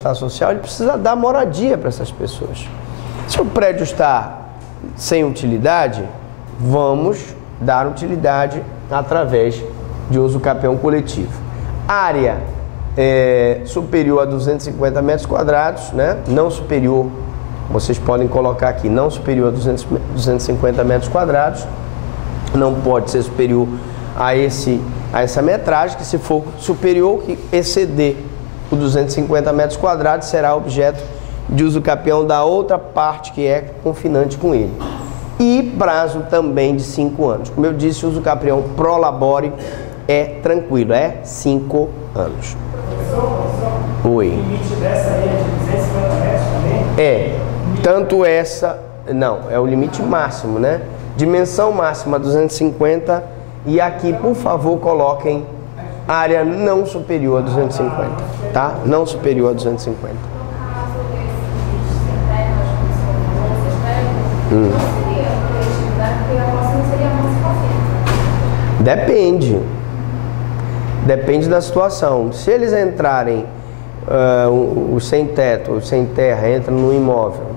social, ele precisa dar moradia para essas pessoas. Se o prédio está sem utilidade, vamos dar utilidade através de uso capião coletivo. Área superior a 250 metros quadrados, né? Não superior, vocês podem colocar aqui, não superior a 250 metros quadrados, não pode ser superior a essa metragem, que se for superior, que exceder o 250 metros quadrados, será objeto de uso capião da outra parte que é confinante com ele. E prazo também de 5 anos. Como eu disse, o uso capião pro labore é tranquilo, é 5 anos. Oi. O limite dessa aí é de 250 metros também? É, tanto essa, não, é o limite máximo, né? Dimensão máxima 250 e aqui, por favor, coloquem área não superior a 250, tá? Não superior a 250. Depende. Depende da situação. Se eles entrarem, os sem teto, os sem terra, entram no imóvel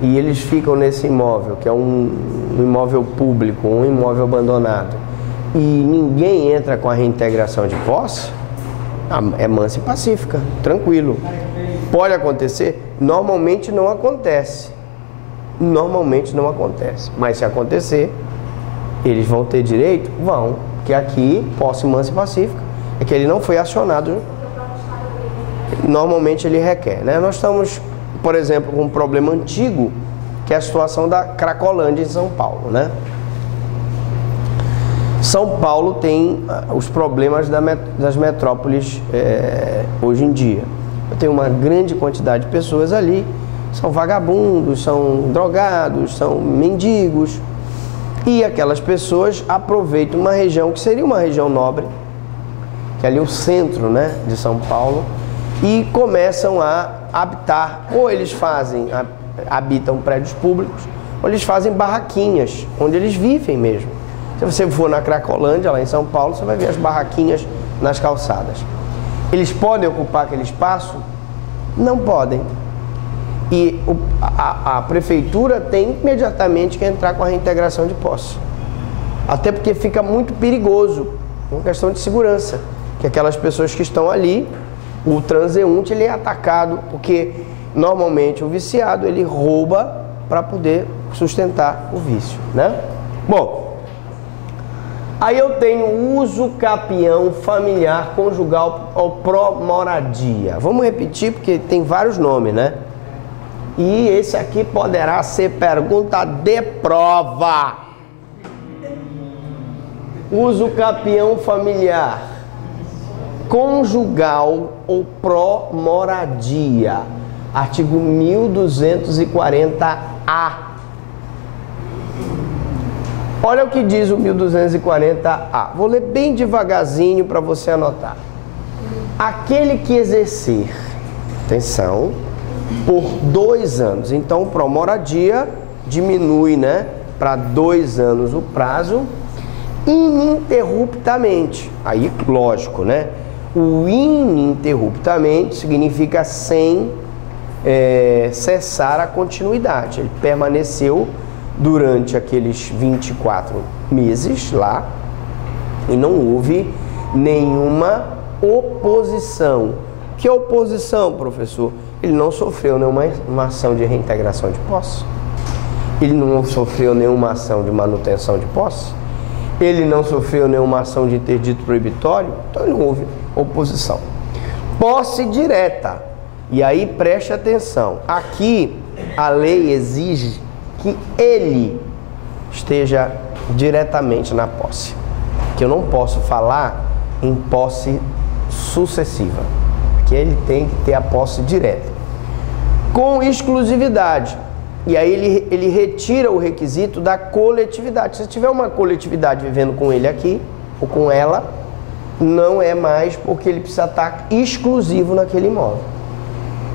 e eles ficam nesse imóvel, que é um imóvel público, um imóvel abandonado, e ninguém entra com a reintegração de posse, é mansa e pacífica, tranquilo. Pode acontecer? Normalmente não acontece. Normalmente não acontece. Mas se acontecer, eles vão ter direito? Vão. Porque aqui, posse mansa e pacífica, é que ele não foi acionado. Normalmente ele requer, né? Nós estamos, por exemplo, com um problema antigo, que é a situação da Cracolândia em São Paulo, né? São Paulo tem os problemas das metrópoles hoje em dia. Eu tenho uma grande quantidade de pessoas ali, são vagabundos, são drogados, são mendigos. E aquelas pessoas aproveitam uma região que seria uma região nobre, que é ali o centro, né, de São Paulo, e começam a habitar, ou eles habitam prédios públicos, ou eles fazem barraquinhas, onde eles vivem mesmo. Se você for na Cracolândia, lá em São Paulo, você vai ver as barraquinhas nas calçadas. Eles podem ocupar aquele espaço? Não podem. E a prefeitura tem imediatamente que entrar com a reintegração de posse. Até porque fica muito perigoso, uma questão de segurança, que aquelas pessoas que estão ali, o transeunte, ele é atacado, porque normalmente o viciado, ele rouba para poder sustentar o vício, né? Bom, aí eu tenho uso capião familiar conjugal ou pró-moradia. Vamos repetir porque tem vários nomes, né? E esse aqui poderá ser pergunta de prova. Uso capião familiar conjugal ou pró-moradia. Artigo 1240-A. Olha o que diz o 1240-A. Vou ler bem devagarzinho para você anotar. Aquele que exercer, atenção, por 2 anos. Então, para moradia, diminui, né, para 2 anos o prazo, ininterruptamente. Aí, lógico, né? O ininterruptamente significa sem cessar a continuidade. Ele permaneceu durante aqueles 24 meses lá e não houve nenhuma oposição. Que oposição, professor? Ele não sofreu nenhuma ação de reintegração de posse, ele não sofreu nenhuma ação de manutenção de posse, ele não sofreu nenhuma ação de interdito proibitório, então não houve oposição. Posse direta, e aí preste atenção, aqui a lei exige que ele esteja diretamente na posse, que eu não posso falar em posse sucessiva, que ele tem que ter a posse direta, com exclusividade. E aí ele retira o requisito da coletividade. Se tiver uma coletividade vivendo com ele aqui, ou com ela, não é mais, porque ele precisa estar exclusivo naquele imóvel.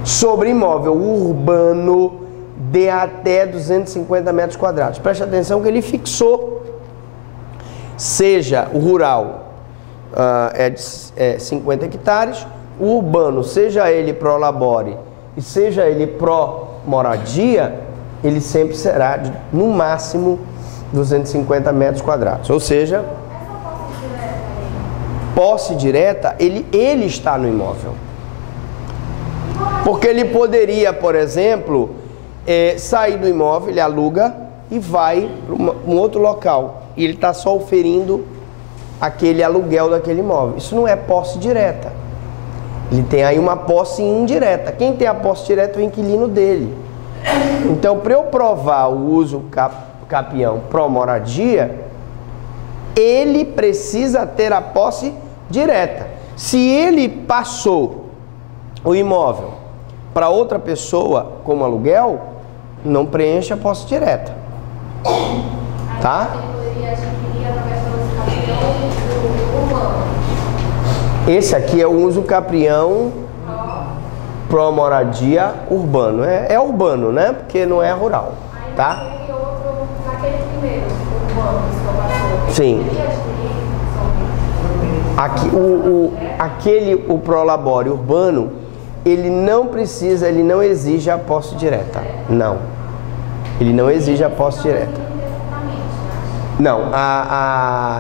Sobre imóvel urbano de até 250 metros quadrados. Preste atenção que ele fixou, seja o rural é 50 hectares, o urbano, seja ele pro labore e seja ele pró-moradia, ele sempre será de, no máximo 250 metros quadrados. Ou seja, posse direta, ele está no imóvel. Porque ele poderia, por exemplo, sair do imóvel, ele aluga e vai para um outro local. E ele está só oferindo aquele aluguel daquele imóvel. Isso não é posse direta. Ele tem aí uma posse indireta. Quem tem a posse direta é o inquilino dele. Então, para eu provar o uso capião pró-moradia, ele precisa ter a posse direta. Se ele passou o imóvel para outra pessoa como aluguel, não preenche a posse direta. Tá? Esse aqui é o uso capião pró-moradia urbano. É urbano, né? Porque não é rural, tá? Sim. Aqui, o prolabore urbano, ele não precisa, ele não exige a posse direta. Não. Ele não exige a posse direta. Não,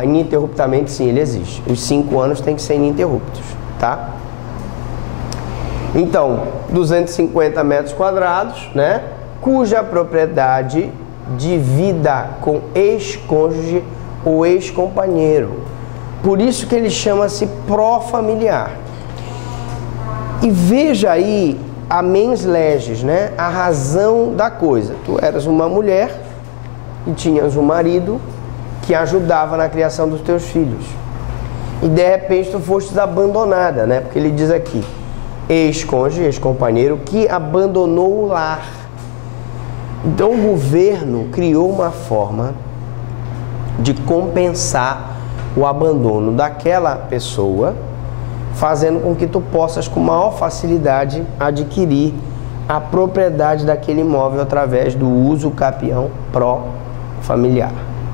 ininterruptamente sim, ele exige. Os 5 anos tem que ser ininterruptos, tá? Então, 250 metros quadrados, né? Cuja propriedade divida com ex-cônjuge ou ex-companheiro. Por isso que ele chama-se pró-familiar. E veja aí a mens legis, né? A razão da coisa. Tu eras uma mulher e tinhas um marido que ajudava na criação dos teus filhos. E de repente tu fostes abandonada, né? Porque ele diz aqui, ex-cônjuge, ex-companheiro que abandonou o lar. Então o governo criou uma forma de compensar o abandono daquela pessoa, fazendo com que tu possas com maior facilidade adquirir a propriedade daquele imóvel através do uso capião pró-familiar,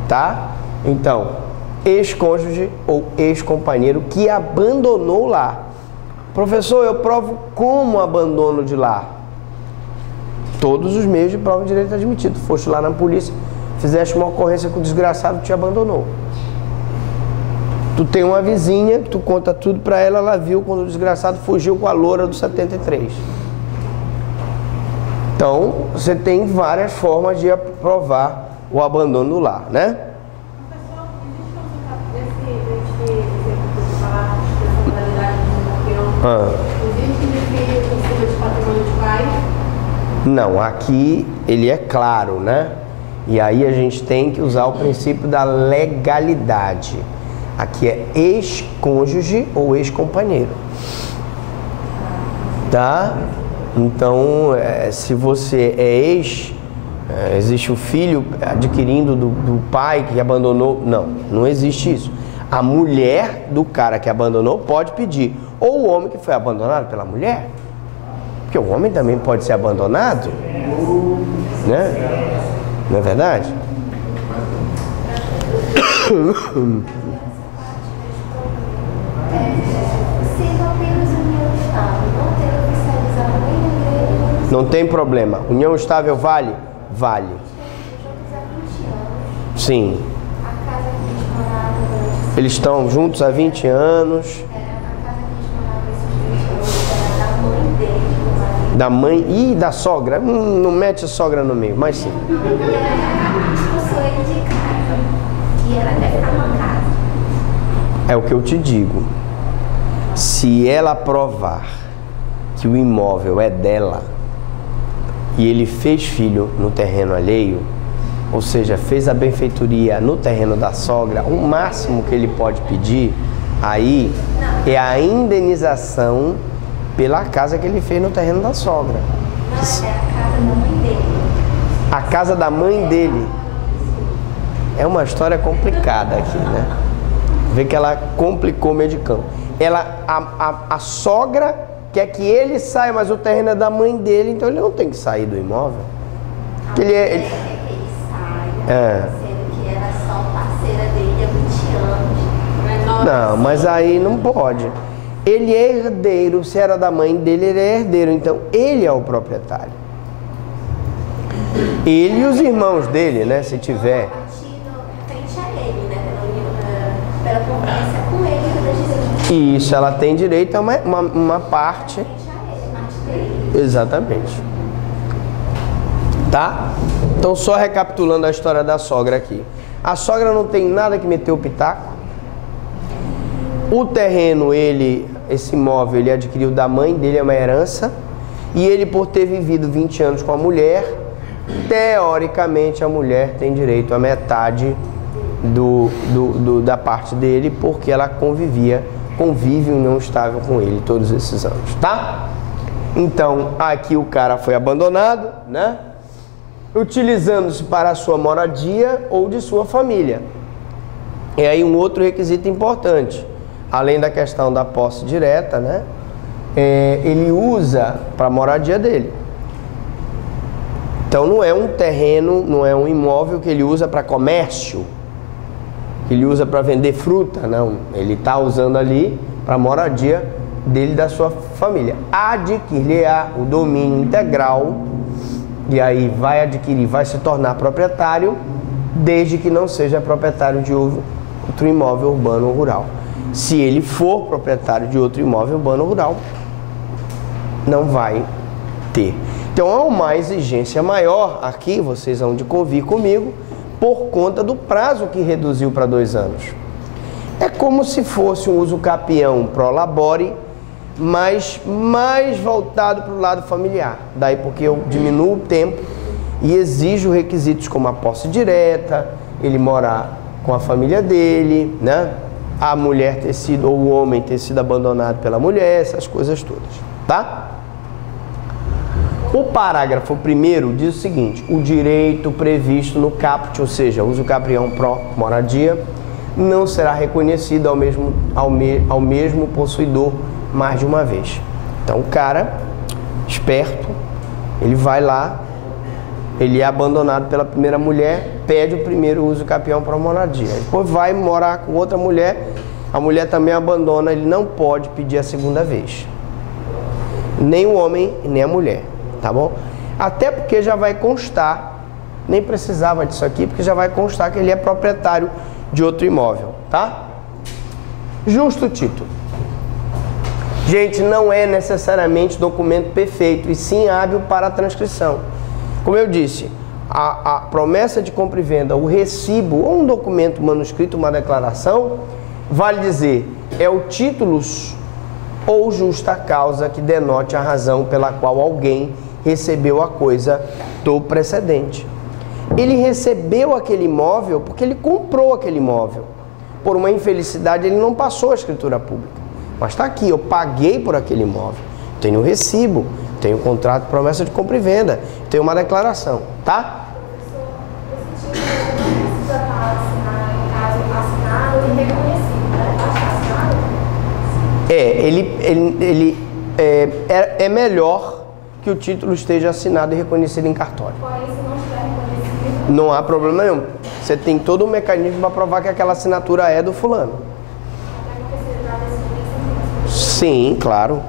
tá? Então, ex-cônjuge ou ex-companheiro que abandonou o lar. Professor, eu provo como abandono de lar? Todos os meios de prova de direito admitido. Foste lá na polícia, fizeste uma ocorrência com o desgraçado, te abandonou. Tu tem uma vizinha, tu conta tudo pra ela, ela viu quando o desgraçado fugiu com a loura do 73. Então, você tem várias formas de provar o abandono do lar, né? Professor, existe esse exemplo de falar dessa modalidade de campeão? Existe esse princípio de patrimônio de pai? Não, aqui ele é claro, né? E aí a gente tem que usar o princípio da legalidade. Aqui é ex-cônjuge ou ex-companheiro. Tá? Então, se você é ex, existe o filho adquirindo do pai que abandonou. Não, não existe isso. A mulher do cara que abandonou pode pedir. Ou o homem que foi abandonado pela mulher. Porque o homem também pode ser abandonado. Né? Não é verdade? Não tem problema. União estável vale? Vale. Sim. Eles estão juntos há 20 anos. Da mãe e da sogra. Não mete a sogra no meio, mas sim. É o que eu te digo. Se ela provar que o imóvel é dela e ele fez filho no terreno alheio, ou seja, fez a benfeitoria no terreno da sogra, o máximo que ele pode pedir aí é a indenização pela casa que ele fez no terreno da sogra. Não, é a casa da mãe dele. A casa da mãe dele. É uma história complicada aqui, né? Vê que ela complicou o meio de campo. A sogra quer que ele saia, mas o terreno é da mãe dele, então ele não tem que sair do imóvel. Ele quer que ele saia, sendo que era só parceira dele há 20 anos. Não, mas aí não pode. ele é herdeiro, se era da mãe dele, ele é herdeiro, então ele é o proprietário. Ele e os irmãos dele, né, se tiver. Frente a ele, né, pela convivência com ele. E isso, ela tem direito a uma parte. Exatamente. Tá? Então, só recapitulando a história da sogra aqui. A sogra não tem nada que meter o pitaco. O terreno, esse imóvel, ele adquiriu da mãe dele, é uma herança. E ele, por ter vivido 20 anos com a mulher, teoricamente a mulher tem direito a metade da parte dele, porque ela convive em união estável com ele todos esses anos, tá? Então, aqui o cara foi abandonado, né? Utilizando-se para a sua moradia ou de sua família. E aí um outro requisito importante, além da questão da posse direta, né? Ele usa para a moradia dele. Então não é um terreno, não é um imóvel que ele usa para comércio, que ele usa para vender fruta, não. Ele está usando ali para a moradia dele e da sua família. Adquirir-lhe-á o domínio integral, e aí vai adquirir, vai se tornar proprietário, desde que não seja proprietário de outro imóvel urbano ou rural. Se ele for proprietário de outro imóvel urbano ou rural, não vai ter. Então há uma exigência maior aqui, vocês vão de convir comigo, por conta do prazo que reduziu para 2 anos. É como se fosse um uso capião pro labore, mas mais voltado para o lado familiar. Daí porque eu diminuo o tempo e exijo requisitos como a posse direta, ele morar com a família dele, né? A mulher ter sido, ou o homem ter sido abandonado pela mulher, essas coisas todas, tá? O parágrafo 1º diz o seguinte: o direito previsto no caput, ou seja, uso capião pró moradia, não será reconhecido ao mesmo possuidor mais de uma vez. Então o cara, esperto, ele vai lá, ele é abandonado pela primeira mulher, pede o primeiro uso capião pró moradia. Depois vai morar com outra mulher, a mulher também abandona, ele não pode pedir a segunda vez. Nem o homem, nem a mulher. Tá bom? Até porque já vai constar, nem precisava disso aqui, porque já vai constar que ele é proprietário de outro imóvel, tá? Justo título. Gente, não é necessariamente documento perfeito, e sim hábil para a transcrição. Como eu disse, a promessa de compra e venda, o recibo ou um documento manuscrito, uma declaração, vale dizer, é o título ou justa causa que denote a razão pela qual alguém recebeu a coisa do precedente. Ele recebeu aquele imóvel porque ele comprou aquele imóvel. Por uma infelicidade, ele não passou a escritura pública. Mas está aqui, eu paguei por aquele imóvel. Tenho o recibo, tenho o contrato de promessa de compra e venda, tenho uma declaração, tá? Esse título não precisa estar assinado e reconhecido, né? Assinado? É melhor que o título esteja assinado e reconhecido em cartório. Porém, se não estiver reconhecido, não há problema nenhum. Você tem todo um mecanismo para provar que aquela assinatura é do fulano. até porque se já decidir, Sim, claro.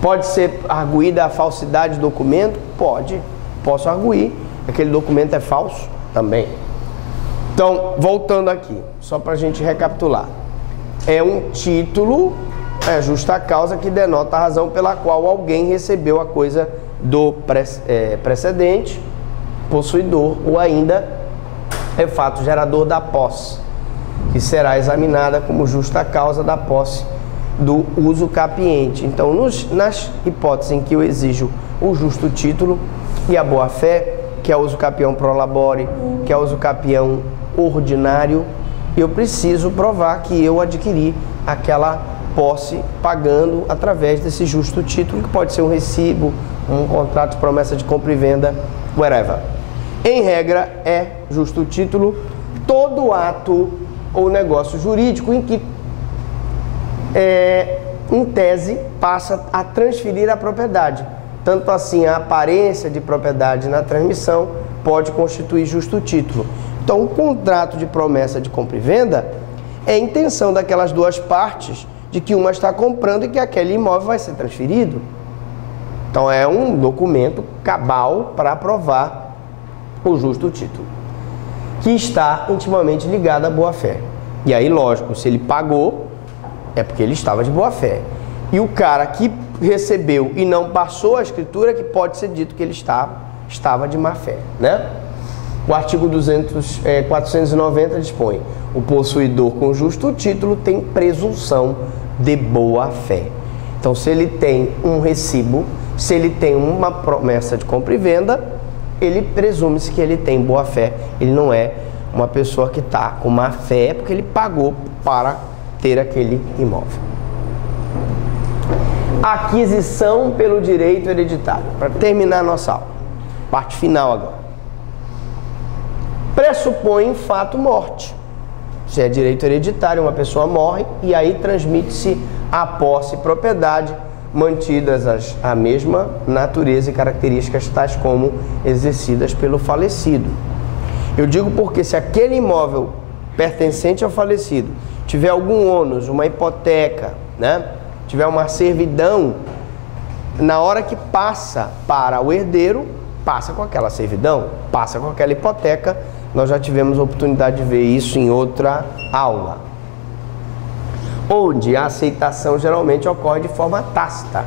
Pode ser arguída a falsidade do documento? Pode. Posso arguir. Aquele documento é falso? Também. Então, voltando aqui, só para a gente recapitular. É um título, é justa causa que denota a razão pela qual alguém recebeu a coisa do precedente, possuidor, ou ainda é fato gerador da posse, que será examinada como justa causa da posse do uso capiente. Então, nas hipóteses em que eu exijo o justo título e a boa-fé, que é o uso capião pro labore, que é o uso capião ordinário, eu preciso provar que eu adquiri aquela posse pagando através desse justo título, que pode ser um recibo, um contrato de promessa de compra e venda, whatever. Em regra, é justo título todo ato ou negócio jurídico em que, em tese, passa a transferir a propriedade. Tanto assim, a aparência de propriedade na transmissão pode constituir justo título. Então, o contrato de promessa de compra e venda é a intenção daquelas duas partes de que uma está comprando e que aquele imóvel vai ser transferido. Então é um documento cabal para provar o justo título, que está intimamente ligado à boa-fé. E aí, lógico, se ele pagou, é porque ele estava de boa-fé. E o cara que recebeu e não passou a escritura, que pode ser dito que ele estava de má-fé, né? O artigo 490 dispõe: o possuidor com justo título tem presunção de boa-fé. Então, se ele tem um recibo, se ele tem uma promessa de compra e venda, ele presume-se que ele tem boa-fé. Ele não é uma pessoa que está com má-fé porque ele pagou para ter aquele imóvel. Aquisição pelo direito hereditário. Para terminar a nossa aula, parte final agora. Pressupõe fato morte. Se é direito hereditário, uma pessoa morre e aí transmite-se a posse e propriedade, mantidas a mesma natureza e características tais como exercidas pelo falecido. Eu digo porque se aquele imóvel pertencente ao falecido tiver algum ônus, uma hipoteca, né? Tiver uma servidão, na hora que passa para o herdeiro, passa com aquela servidão, passa com aquela hipoteca. Nós já tivemos a oportunidade de ver isso em outra aula, onde a aceitação geralmente ocorre de forma tácita,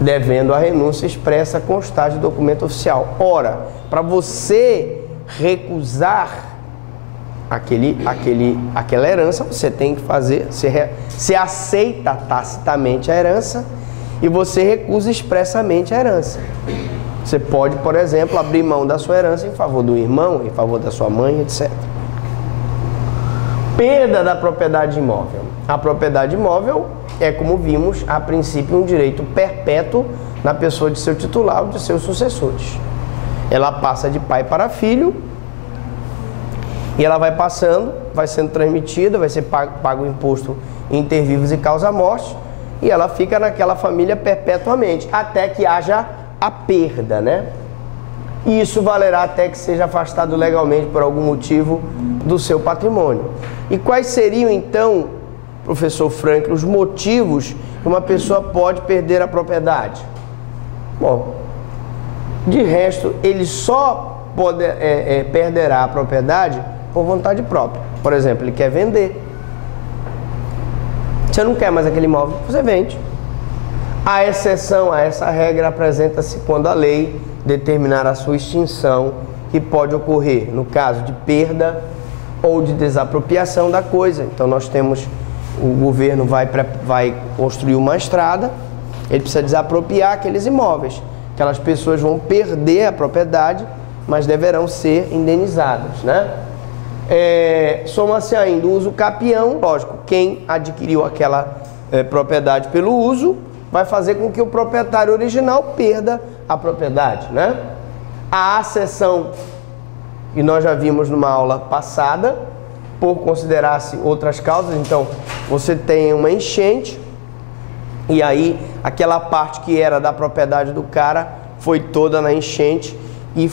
devendo a renúncia expressa constar de documento oficial. Ora, para você recusar aquela herança, você tem que fazer, você aceita tacitamente a herança e você recusa expressamente a herança. Você pode, por exemplo, abrir mão da sua herança em favor do irmão, em favor da sua mãe, etc. Perda da propriedade imóvel. A propriedade imóvel é, como vimos, a princípio um direito perpétuo na pessoa de seu titular ou de seus sucessores. Ela passa de pai para filho e ela vai passando, vai sendo transmitida, vai ser pago o imposto inter vivos e causa-morte, e ela fica naquela família perpetuamente, até que haja a perda, né? E isso valerá até que seja afastado legalmente por algum motivo do seu patrimônio. E quais seriam, então, professor Franklin, os motivos que uma pessoa pode perder a propriedade? Bom, de resto, ele só perderá a propriedade por vontade própria. Por exemplo, ele quer vender. Você não quer mais aquele imóvel, você vende. A exceção a essa regra apresenta-se quando a lei determinar a sua extinção, que pode ocorrer no caso de perda ou de desapropriação da coisa. Então nós temos, o governo vai construir uma estrada, ele precisa desapropriar aqueles imóveis. Aquelas pessoas vão perder a propriedade, mas deverão ser indenizadas, né? Soma-se ainda o uso capião. Lógico, quem adquiriu aquela propriedade pelo uso vai fazer com que o proprietário original perda a propriedade, né? A acessão, que nós já vimos numa aula passada, por considerar-se outras causas. Então, você tem uma enchente e aí aquela parte que era da propriedade do cara foi toda na enchente e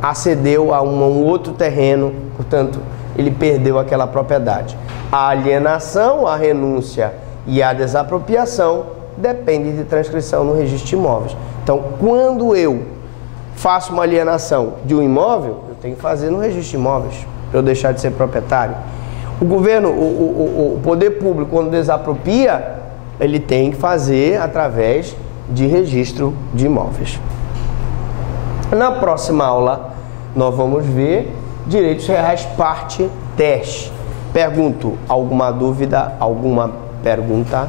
acedeu a um outro terreno, portanto, ele perdeu aquela propriedade. A alienação, a renúncia e a desapropriação dependem de transcrição no registro de imóveis. Então, quando eu faço uma alienação de um imóvel, eu tenho que fazer no registro de imóveis, para eu deixar de ser proprietário. O governo, o poder público, quando desapropria, ele tem que fazer através de registro de imóveis. Na próxima aula, nós vamos ver direitos reais, parte 10. Pergunto, alguma dúvida, alguma pergunta?